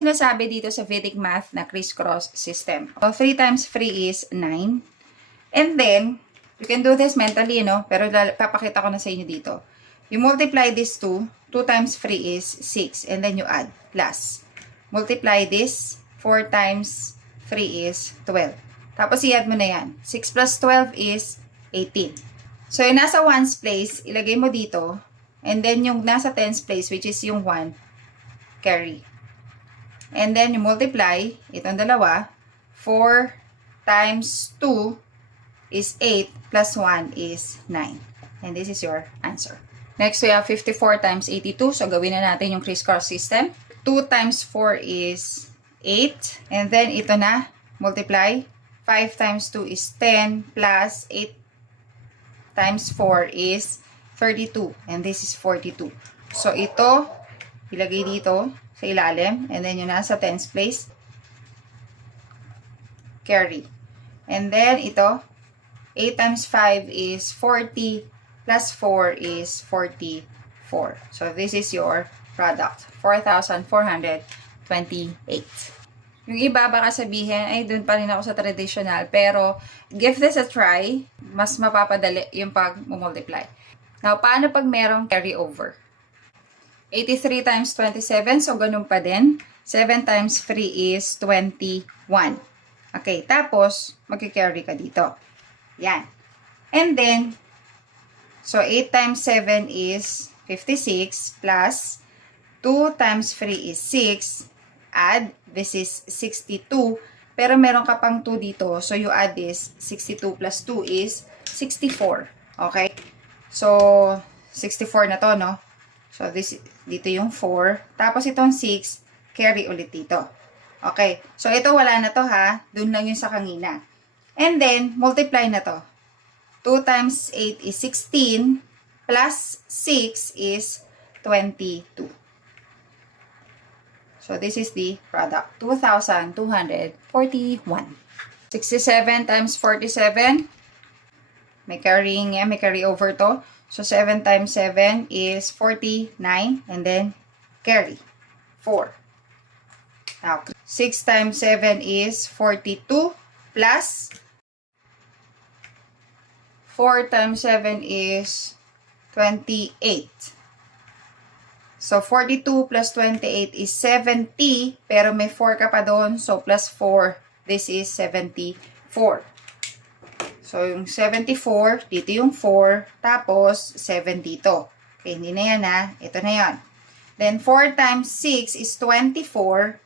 Sinasabi dito sa Vedic math na crisscross system. So, 3 times 3 is 9. And then, you can do this mentally, no? Pero papakita ko na sa inyo dito. You multiply this 2. 2 times 3 is 6. And then you add. Plus. Multiply this. 4 times 3 is 12. Tapos i-add mo na yan. 6 plus 12 is 18. So, yung nasa 1's place, ilagay mo dito. And then, yung nasa 10's place, which is yung 1, carry. And then, you multiply, itong dalawa, 4 times 2 is 8, plus 1 is 9. And this is your answer. Next, we have 54 times 82. So, gawin na natin yung crisscross system. 2 times 4 is 8. And then, ito na, multiply. 5 times 2 is 10, plus 8 times 4 is 32. And this is 42. So, ito, ilagay dito sa ilalim. And then, yung nasa 10's place, carry. And then, ito, 8 times 5 is 40, plus 4 is 44. So, this is your product. 4,428. Yung iba, baka sabihin, ay, dun pa rin ako sa traditional. Pero, give this a try. Mas mapapadali yung pag-multiply. Now, paano pag merong carry over? 83 times 27, so ganun pa din. 7 times 3 is 21. Okay, tapos, magkikarry ka dito. Yan. And then, so 8 times 7 is 56, plus 2 times 3 is 6, add, this is 62, pero meron ka pang 2 dito, so you add this, 62 plus 2 is 64. Okay? So, 64 na to, no? So, dito yung 4. Tapos, itong 6, carry ulit dito. Okay. So, ito wala na to, ha? Doon lang yung sa kanina. And then, multiply na to. 2 times 8 is 16, plus 6 is 22. So, this is the product. 2,241. 67 times 47. May carrying yan, may carry over to. So, 7 times 7 is 49. And then, carry. 4. Now, 6 times 7 is 42. Plus, 4 times 7 is 28. So, 42 plus 28 is 70. Pero may 4 ka pa doon. So, plus 4. This is 74. So, yung 74, dito yung 4, tapos 7 dito. Okay, hindi na yan ha. Ito na yan. Then, 4 times 6 is 24,